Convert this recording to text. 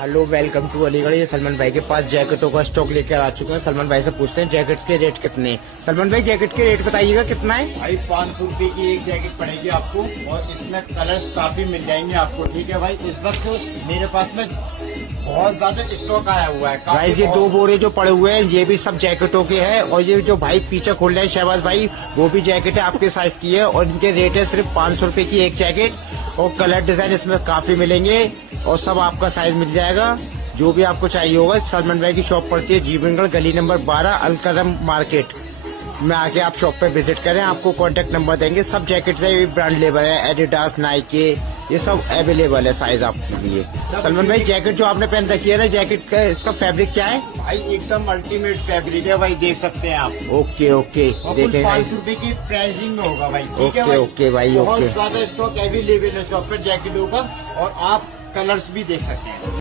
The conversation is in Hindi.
Hello, welcome to Aligarh. ये सलमान भाई के पास जैकेटों का स्टॉक लेकर आ चुके हैं। सलमान भाई से पूछते हैं जैकेट्स के रेट कितने हैं। सलमान भाई, जैकेट के रेट बताइएगा कितना है? भाई 500 रुपए की एक जैकेट पड़ेगी आपको, और इसमें कलर्स काफी मिल जाएंगे आपको। ठीक है भाई, इस वक्त मेरे पास में बहुत ज्यादा स्टॉक आया हुआ है भाई ये 2 बोरे जो पड़े हुए हैं ये भी सब जैकेटों के हैं, और ये जो भाई पीछे खोल रहे हैं शहबाज भाई, वो भी जैकेट है आपके साइज की है, और इनके रेट है सिर्फ 500 रुपए की एक जैकेट। और कलर डिजाइन इसमें काफी मिलेंगे, और सब आपका साइज मिल जाएगा जो भी आपको चाहिए होगा। सलमान भाई की शॉप पड़ती है जीवनगढ़, गली नंबर 12, अलकरम मार्केट में आके आप शॉप पे विजिट करें। आपको कांटेक्ट नंबर देंगे। सब जैकेट्स है, ब्रांड लेबल है, एडिडास, नाइके, ये सब अवेलेबल है साइज आपके लिए। सलमान भाई, जैकेट जो आपने पहन रखी है ना, जैकेट का इसका फैब्रिक क्या है? भाई एकदम अल्टीमेट फैब्रिक है भाई, देख सकते हैं आप। ओके ओके, देखें 500 रुपए की प्राइसिंग में होगा भाई। ठीक है ओके ओके भाई, बहुत ओके। ज्यादा स्टॉक अवेलेबल है शॉप पर जैकेटों का, और आप कलर्स भी देख सकते हैं।